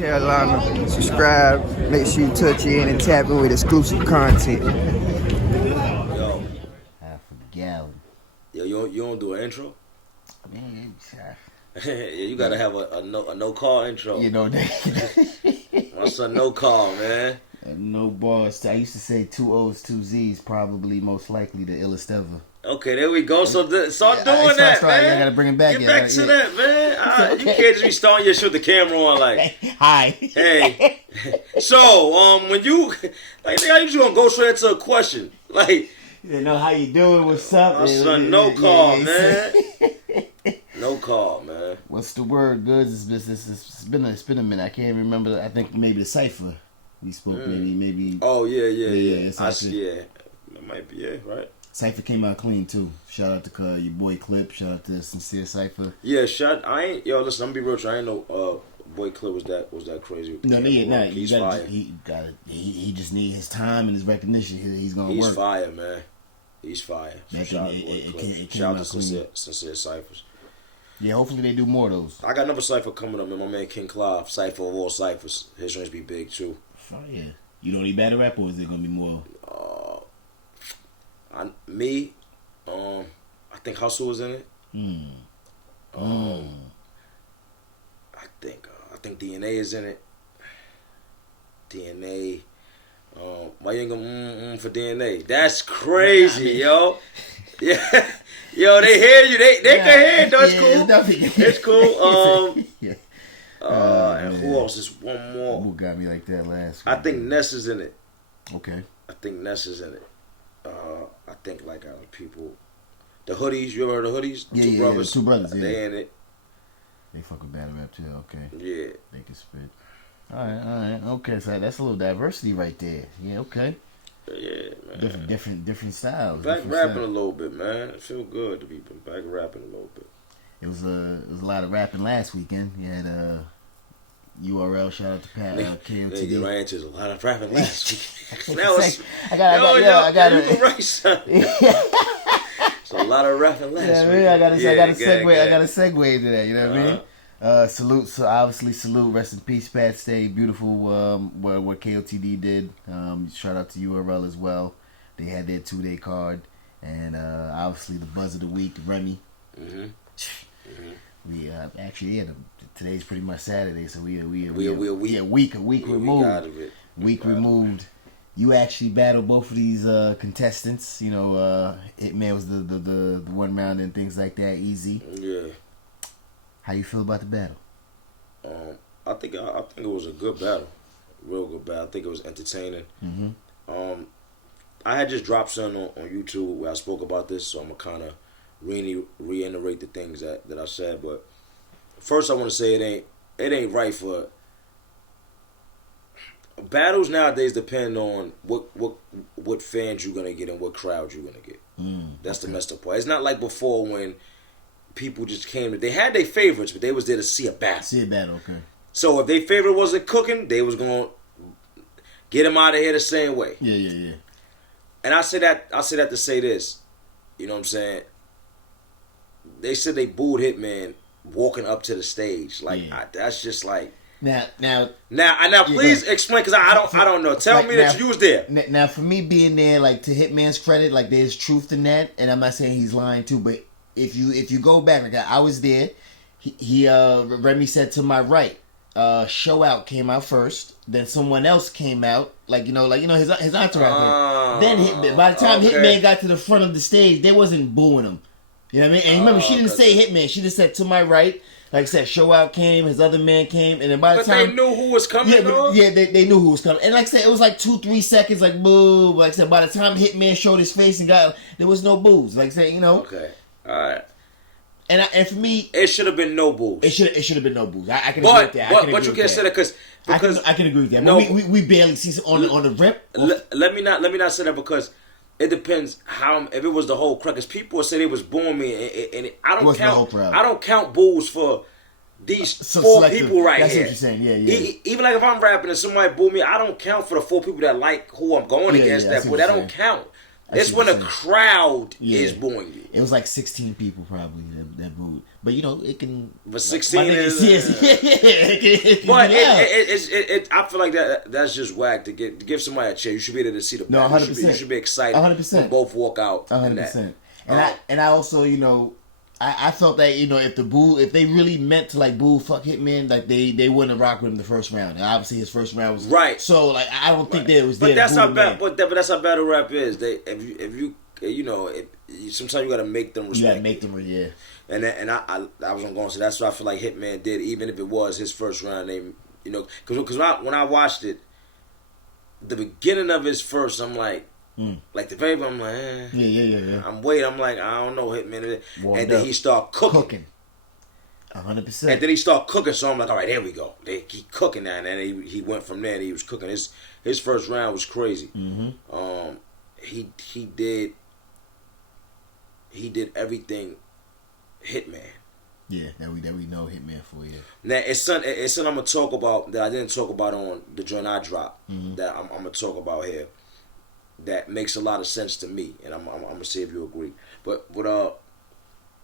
Carolina. Subscribe. Make sure you touch in and tap in with exclusive content. Yo. Half a gallon. Yo, you don't do an intro? I mean, You gotta have a no call intro. you know that. My son, no call, man. No boss. I used to say 2 O's, 2 Z's, probably most likely the illest ever. Okay, there we go. So start doing that, man. I gotta bring it back. Get back to that, man. You can't just be starting your shit with the camera on like, hi. Hey. So, when you, like, I usually gonna go straight into a question. Like, You know how you doing? What's up? my son, no call, man. No call, man. What's the word? Goodz. It's been a minute. I can't remember. I think maybe the cipher we spoke. Maybe. Oh yeah. Yeah. It might be right. Cypher came out clean too. Shout out to your boy Clip. Shout out to Sincere Cypher. Yeah, listen, I'm gonna be real. I ain't know boy Clip was that crazy. He's fire. He just need his time and his recognition. He's gonna work. He's fire, man. He's fire. Shout out to Sincere Cyphers. Yeah, hopefully they do more of those. I got another cipher coming up, man. My man King Clive, cipher of all ciphers. His joints be big too. Fire. You don't need battle rap, or is it gonna be more? I think Hustle was in it. I think DNA is in it. DNA. Why you ain't gonna for DNA? That's crazy, yo. Yeah, yo, they hear you. They can hear it. That's cool. It's cool. And who else? There's one more. Who got me like that last I think Ness is in it. Okay. I think Ness is in it. I think like people, the Hoodies. You ever heard of the Hoodies? Yeah, Two brothers. Yeah. They in it. They fuck with battle rap too. Okay. Yeah. They can spit. All right. Okay, so that's a little diversity right there. Yeah. Okay. Yeah, man. Different styles. Back rapping a little bit, man. It feel good to be back rapping a little bit. It was a lot of rapping last weekend. You had URL. Shout out to Pat KOTD. Right into a lot of rapping last week. I got you can write something. It's a lot of rapping last week. I got to segue into that. You know what I mean? Salute. Rest in peace, Pat. Stay beautiful. What KOTD did. Shout out to URL as well. They had their 2-day card, and obviously the buzz of the week, REMY. We actually today's pretty much Saturday, so we a week removed. Week removed. You actually battled both of these contestants. You know, Hitman was the 1 round and things like that. Eazy. Yeah. How you feel about the battle? I think it was a good battle, real good battle. I think it was entertaining. I had just dropped something on YouTube where I spoke about this, so I'm gonna kind of reiterate the things that I said. But first, I want to say it ain't right for battles nowadays. Depend on what fans you're gonna get and what crowd you're gonna get. That's the messed up part. It's not like before when people just came. They had their favorites, but they was there to see a battle. Okay. So if their favorite wasn't cooking, they was gonna get him out of here the same way. Yeah. And I say that to say this. You know what I'm saying? They said they booed Hitman walking up to the stage. Like that's just like now. Please explain, because I don't know. Tell me that you was there. Now, for me being there, like, to Hitman's credit, like, there's truth in that, and I'm not saying he's lying too, but if you go back, like, I was there. Remy said to my right. Show Out came out first. Then someone else came out, his entourage. Then by the time Hitman got to the front of the stage, they wasn't booing him. You know what I mean? And remember, she didn't say Hitman. She just said to my right. Like I said, Show Out came, his other man came, and then by the time they knew who was coming. They knew who was coming. And like I said, it was like 2-3 seconds, like boo. Like I said, by the time Hitman showed his face and there was no boos. Like I said, you know. Okay, all right. And for me, it should have been no boos. It should have been no boos. I can agree with that. But you can't say that because I can agree with that. No, we barely see on the rip. Let me not say that, because it depends how. If it was the whole crowd, because people say they was booing me, and I don't count boos for these 4 people right that's here. That's what you're saying. Yeah. Even like if I'm rapping and somebody boo me, I don't count for the 4 people that like who I'm going against. That don't count. It's when a crowd is booing you. It was like 16 people probably that booed. But you know, it can. But 16 is. But I feel like that's just whack to give somebody a chance. You should be able to see the back. 100%. You should be excited. 100%. When both walk out. 100%. And I also, you know, I felt that, you know, if they really meant to like boo fuck Hitman, like they wouldn't have rocked with him the first round. And obviously his first round was right. So like I don't think that it was. But that's how that's how battle rap is. If you you know, sometimes you got to make them respect. You got to make them, yeah. And I was going to say that's what I feel like Hitman did, even if it was his first round. They, you know, because when I watched it, the beginning of his first, I'm like the very I'm like, yeah. I'm waiting. I'm like, I don't know Hitman, and then he start cooking. 100%. And then he start cooking, so I'm like, all right, there we go. He cooking now, and then he went from there. And he was cooking. His first round was crazy. Mm-hmm. He did everything Hitman. Yeah, that we know Hitman for, yeah. Now it's something I'm gonna talk about that I didn't talk about on the joint I dropped. That I'm gonna talk about here. That makes a lot of sense to me, and I'm gonna see if you agree. But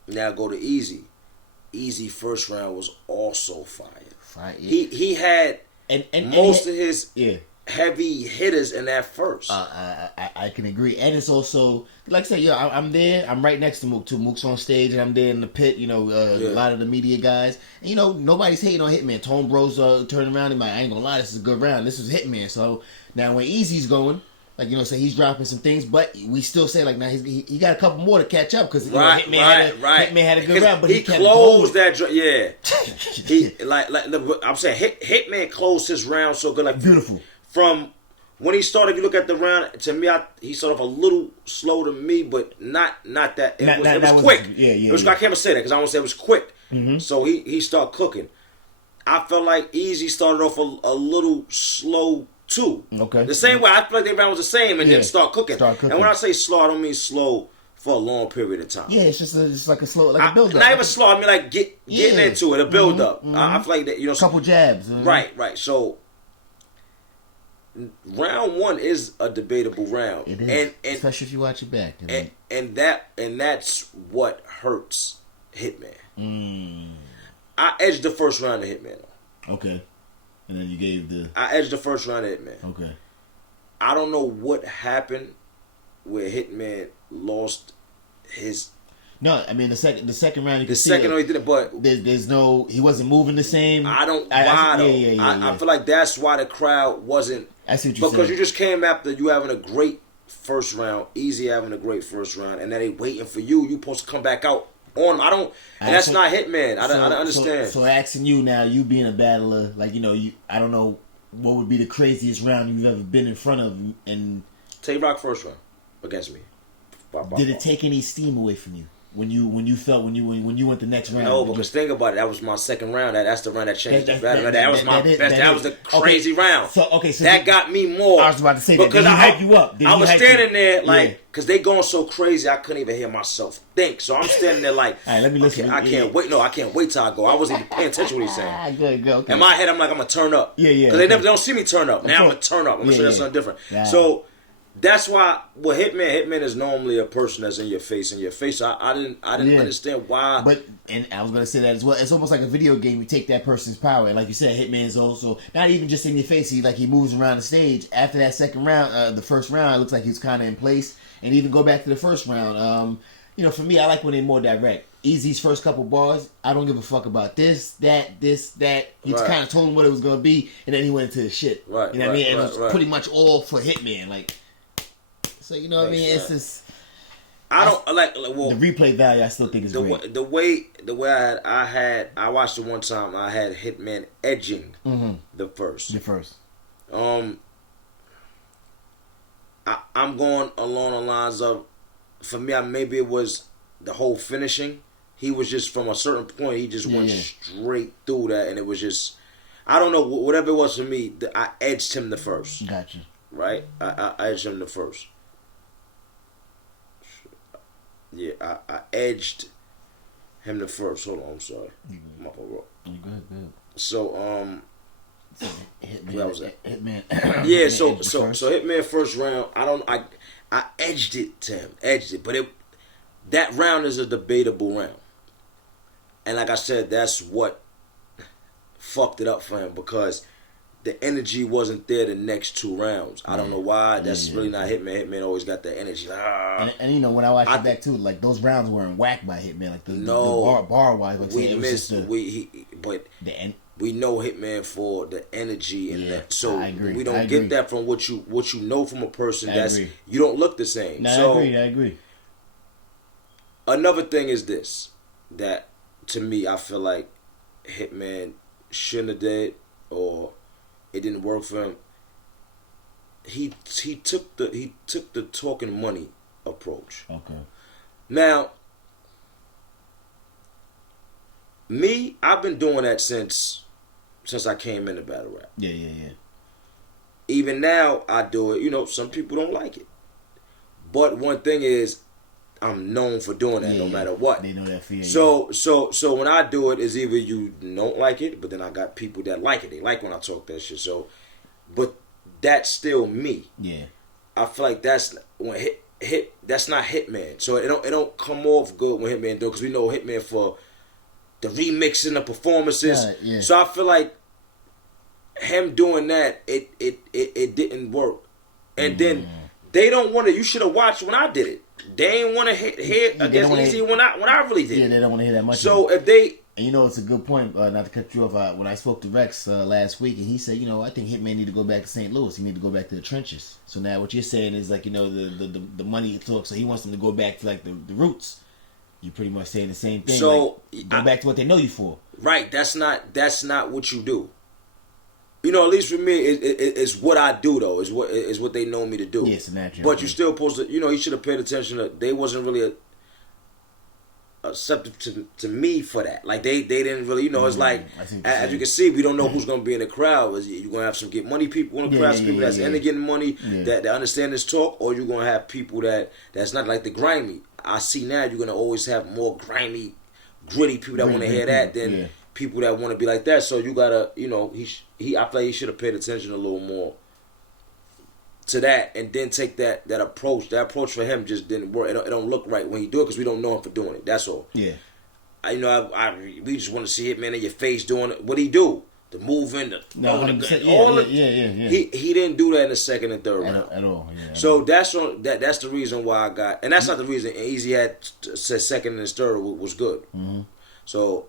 now go to Eazy. Eazy first round was also fire. Yeah. He had most of his heavy hitters in that first. I can agree, and it's also like I said, I'm there. I'm right next to Mook too. Mook's on stage, and I'm there in the pit. You know, a lot of the media guys. And, you know, nobody's hating on Hitman. Tone Bros turning around and like, I ain't gonna lie, this is a good round. This is Hitman. So now when Eazy's going, like, you know, say he's dropping some things, but we still say like now he got a couple more to catch up because Hitman had a good round, but he closed that. Yeah, he like I'm saying, Hitman closed his round so good, like beautiful. From when he started, if you look at the round, to me, he started off a little slow to me, but not that. It was quick. Yeah. I can't even say that because I want to say it was quick. Mm-hmm. So he started cooking. I felt like Eazy started off a little slow too. Okay. The same way I feel like their round was the same, and then start cooking. And when I say slow, I don't mean slow for a long period of time. Yeah, it's just like a slow, like a build up. Not even slow. I mean like getting into it, a build up. I feel like that. You know, a couple jabs. Right. So. Round one is a debatable round. It is, and especially if you watch it back. And that's what hurts Hitman. I edged the first round of Hitman. Okay, and then you gave I edged the first round of Hitman. Okay, I don't know what happened where Hitman lost his. No, I mean the second round. You the second round he did it, but there's no, he wasn't moving the same. I don't. I feel like that's why the crowd wasn't. I see what you're saying. Because you just came after you having a great first round, Eazy having a great first round, and then they waiting for you. You supposed to come back out on them. And that's not Hitman. I don't understand. So asking you now, you being a battler, like, you know, I don't know what would be the craziest round you've ever been in front of, and Tay-Rock first round against me. Did it take any steam away from you? When you went the next round? No, because think about it. That was my second round. That's the round that changed the battle. That was my best. That was the crazy round. So that got me more. I was about to say that. Did he hype you up? I was standing there like, because they going so crazy, I couldn't even hear myself think. So I'm standing there like, all right, let me listen. I can't wait. No, I can't wait till I go. I wasn't even paying attention to what he's saying. Good. Okay. In my head, I'm like, I'm gonna turn up. Yeah. Because they don't see me turn up. Now I'm gonna turn up. I'm gonna show you something different. Yeah. So. That's why, well, Hitman is normally a person that's in your face. So I didn't understand why. But, and I was going to say that as well, it's almost like a video game. You take that person's power. And like you said, Hitman's also, not even just in your face, he moves around the stage. After that second round, the first round, it looks like he's kind of in place. And even go back to the first round. You know, for me, I like when they're more direct. Eazy's first couple bars, I don't give a fuck about this, that. He kind of told him what it was going to be, and then he went into his shit. Right. You know what I mean? And it was pretty much all for Hitman. Like, so, you know what I mean? It's just, I don't like. Well, the replay value, I still think is great. The way I watched it one time. I had Hitman edging the first. I'm going along the lines of, for me, maybe it was the whole finishing. He was just, from a certain point, he just went straight through that, and it was just, I don't know, whatever it was for me, I edged him the first. Gotcha. Right? I edged him the first. Yeah, I edged him the first. Hold on, I'm sorry. You good. So, Hitman, where was that? Hitman. Yeah, so Hitman first round, I edged it to him. But that round is a debatable round. And like I said, that's what fucked it up for him because the energy wasn't there the next 2 rounds. I don't know why. That's really not Hitman. Hitman always got that energy. And you know, when I watched it back too, like those rounds weren't whacked by Hitman. Like the bar wise, like we missed. We know Hitman for the energy and that. So we don't get that from what you know from a person. You don't look the same. No, so I agree. Another thing is this, that to me I feel like Hitman shouldn't have did, or it didn't work for him. He took the talking money approach. Okay. Now, me, I've been doing that since I came into battle rap. Yeah. Even now, I do it. You know, some people don't like it, but one thing is, I'm known for doing that no matter what. They know that fear. So when I do it, it's either you don't like it, but then I got people that like it. They like when I talk that shit. So, but that's still me. Yeah. I feel like that's when that's not Hitman. So it don't come off good when Hitman do it, because we know Hitman for the remixing, the performances. Yeah. So I feel like him doing that, it didn't work. And then they don't want to. You should have watched when I did it. They ain't want to hear against Eazy when I really did. Yeah, they don't want to hear that much. So if they, and you know, it's a good point. Not to cut you off. When I spoke to Rex last week, and he said, you know, I think Hitman need to go back to St. Louis. He need to go back to the trenches. So now what you're saying is like, you know, the money talk. So he wants them to go back to like the roots. You pretty much saying the same thing. So like, go back to what they know you for. Right. That's not what you do. You know, at least for me, it's what I do though. Is what they know me to do. Yes, natural. But you still supposed to. You know, he should have paid attention. They wasn't really accepted to me for that. Like they didn't really. You know, it's like as you can see, we don't know who's gonna be in the crowd. You're gonna have some get money people in the crowd, some people that's into getting money that understand this talk, or you're gonna have people that's not like the grimy. I see now you're gonna always have more grimy, gritty people that want to hear that than people that want to be like that. So you gotta, you know, I feel like he should have paid attention a little more to that, and then take that approach. That approach for him just didn't work. It don't look right when he do it, because we don't know him for doing it. That's all. Yeah. We just want to see Hitman in your face doing it. What he do? The moving, He didn't do that in the second and third round at all. Yeah, so that's the reason why I got, and that's not the reason Eazy had said second and third was good. Mm-hmm. So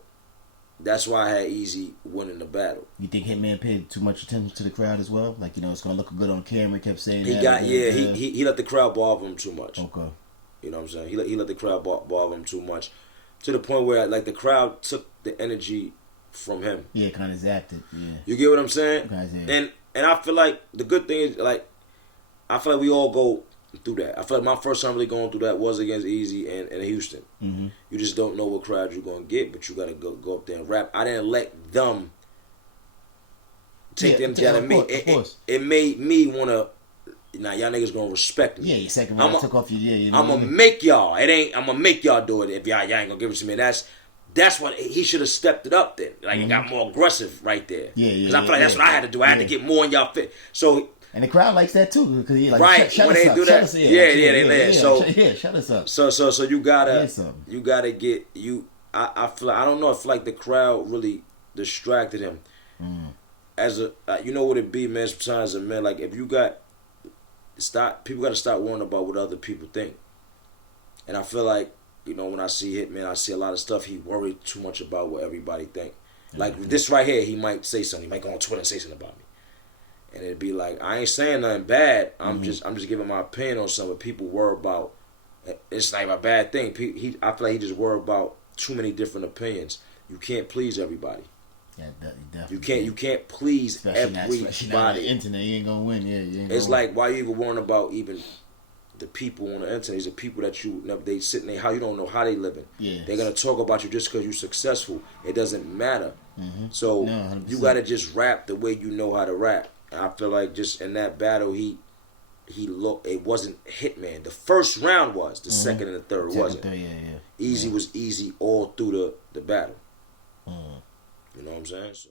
that's why I had Eazy winning the battle. You think Hitman paid too much attention to the crowd as well? Like, you know, it's gonna look good on camera. He kept saying he let the crowd bother him too much. Okay. You know what I'm saying? He let the crowd bother him too much, to the point where like the crowd took the energy from him. Yeah, kind of zapped it. Yeah. You get what I'm saying? And I feel like the good thing is, like, I feel like we all go through that. I feel like my first time really going through that was against Eazy and Houston. Mm-hmm. You just don't know what crowd you're gonna get, but you gotta go up there and rap. I didn't let them take them down at me. It made me wanna. Now y'all niggas gonna respect me. Yeah, your second round took off your. Yeah, I'm gonna make y'all. I'm gonna make y'all do it if y'all ain't gonna give it to me. That's what he should have stepped it up then. Like, he got more aggressive right there. Yeah. Because I feel like that's what I had to do. I had to get more in y'all fit. So. And the crowd likes that too, because he like right when they do that. They land. So shut us up. So you gotta get you. I feel like, I don't know. I feel like the crowd really distracted him. As a you know what it be, man. Sometimes, man, like if you people got to stop worrying about what other people think. And I feel like, you know, when I see Hitman, I see a lot of stuff. He worried too much about what everybody think. Like this right here, he might say something. He might go on Twitter and say something about me, and it'd be like, I ain't saying nothing bad. I'm just giving my opinion on something. People worry about. It's not even a bad thing. I feel like he just worried about too many different opinions. You can't please everybody. Yeah, you can't please everybody. Especially not on the internet, you ain't gonna win. Yeah, it's like, why you even worrying about even the people on the internet? These are people that they sit in their house. You don't know how they living. Yeah. They're gonna talk about you just because you're successful. It doesn't matter. Mm-hmm. So you gotta just rap the way you know how to rap. And I feel like just in that battle, he looked. It wasn't Hitman. The first round was. The second and the third wasn't. Eazy was Eazy all through the battle. You know what I'm saying? So.